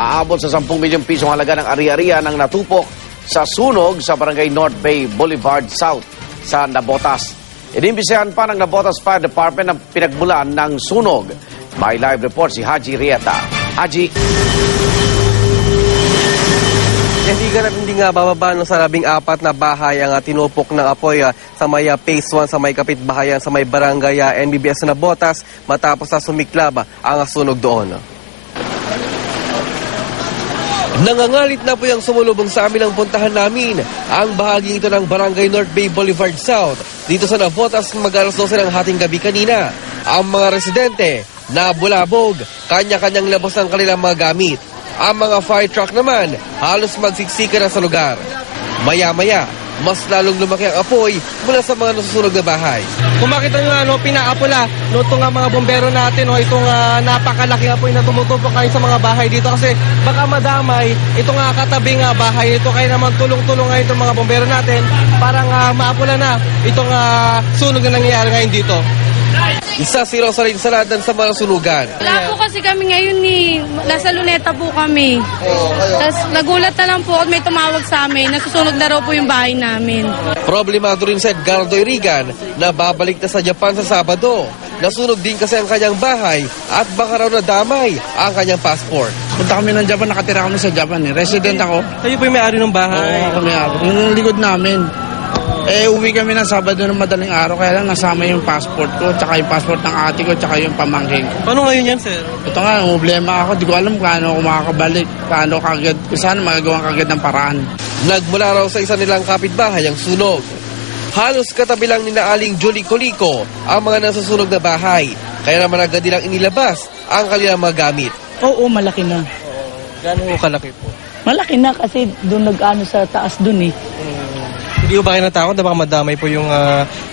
Aabot sa 10 milyong pisong halaga ng ari-arian ang natupok sa sunog sa barangay North Bay Boulevard South sa Navotas. Inimbisehan pa ng Navotas Fire Department ang pinagmulan ng sunog. May live report si Haji Rieta. Haji. Hindi nga bababa sa 14 na bahay ang tinupok ng apoy sa may Phase 1 sa may kapitbahayan sa may barangay NBBS Navotas matapos na sumiklab ang sunog doon. Nangangalit na po yung sumulubong sa amin ang puntahan namin ang bahagi ito ng barangay North Bay Boulevard South dito sa Navotas mag-alas 12 ng hating gabi kanina. Ang mga residente nabulabog, kanya-kanyang labos ng kanilang mga gamit. Ang mga fire truck naman halos magsiksika na sa lugar. Maya-maya, mas lalong lumaki ang apoy mula sa mga nasusunog na bahay. Kung makita nyo pinaapula, itong mga bombero natin, itong napakalaking apoy na tumutupok kayo sa mga bahay dito kasi baka madamay itong katabing bahay ito. Kaya naman tulong-tulong ngayon itong mga bombero natin parang maapula na itong sunog na nangyayari ngayon dito. Isa si Rosaline Saladan sa mga sunugan. Wala po kasi kami ngayon nasa Luneta po kami. Tapos nagulat na lang po at may tumawag sa amin. Nasusunog na raw po yung bahay namin. Problemado rin sa Edgardo Irigan na babalik na sa Japan sa Sabado. Nasunog din kasi ang kanyang bahay at baka raw nadamay ang kanyang passport. Punta kami ng Japan, nakatira kami sa Japan. Resident ako. Kayo po yung may-ari ng bahay. Oo, kami ako. Yung likod namin. Uwi kami ng Sabado ng madaling araw, kaya lang nasama yung passport ko, tsaka yung passport ng ate ko, tsaka yung pamangking ko. Paano ngayon yan, sir? Ito nga, problema ako. Di ko alam paano ako makakabalik, paano kagad, kung saan magagawang kagad ng paraan. Nagmula raw sa isa nilang kapitbahay ang sunog. Halos katabi lang ni Aling Jolie Colico ang mga nasusunog na bahay. Kaya naman agad nilang inilabas ang kanilang mga gamit. Oo, malaki na. Gano'ng kalaki po? Malaki na kasi doon nag-ano sa taas doon eh. Hindi ko ba kayo natakot na baka madamay po yung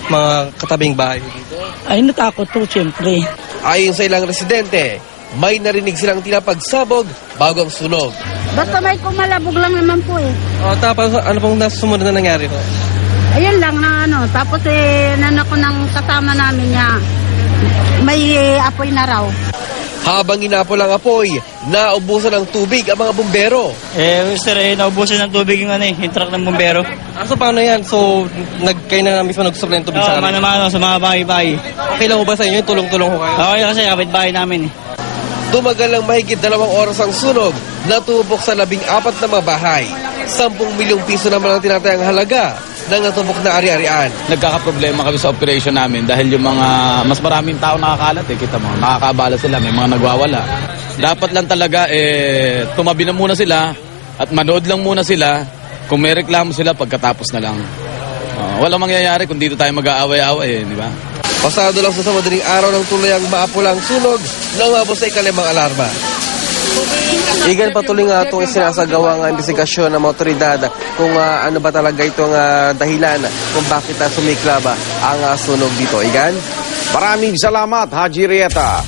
mga katabing bahay dito? Ay, natakot to, siyempre. Ayon sa ilang residente, may narinig silang tinapagsabog bago ang sunog. Basta may kumalabog lang naman po eh. Tapos ano pong sumunod na nangyari po? Ayun lang na tapos nanak ko ng kasama namin niya. May apoy na raw. Habang inapol ang apoy, naubusan ng tubig ang mga bumbero. Sir, naubusan ng tubig yung truck ng bombero. So paano yan? So kayo na mismo nagsusupply ng tubig sa kanila? Mano-mano sa mga bahay-bahay. Okay lang po ba sa inyo? Tulong-tulong ko kayo? Okay kasi kapit-bahay namin eh. Tumagal ng mahigit 2 oras ang sunog, natubok sa 14 na mga bahay. 10 milyong piso naman ang tinatayang halaga ng natubok na ari-arian. Nagkakaproblema kami sa operation namin dahil yung mga mas maraming tao nakakalat kita mo, nakakabala sila, may mga nagwawala. Dapat lang talaga tumabi na muna sila at manood lang muna sila. Kung may reklamo sila pagkatapos na lang. Walang mangyayari kung dito tayo mag-aaway-aaway, di ba? Pasado lang sa madaling araw ng tuloy ang maapulang sunog nang umabot sa ikalimang alarma. Igan patuloy nga itong isinasagawa ng investigasyon ng mga otoridad kung ano ba talaga itong dahilan kung bakit sumiklab ang sunog dito. Igan? Maraming salamat, Haji Rieta.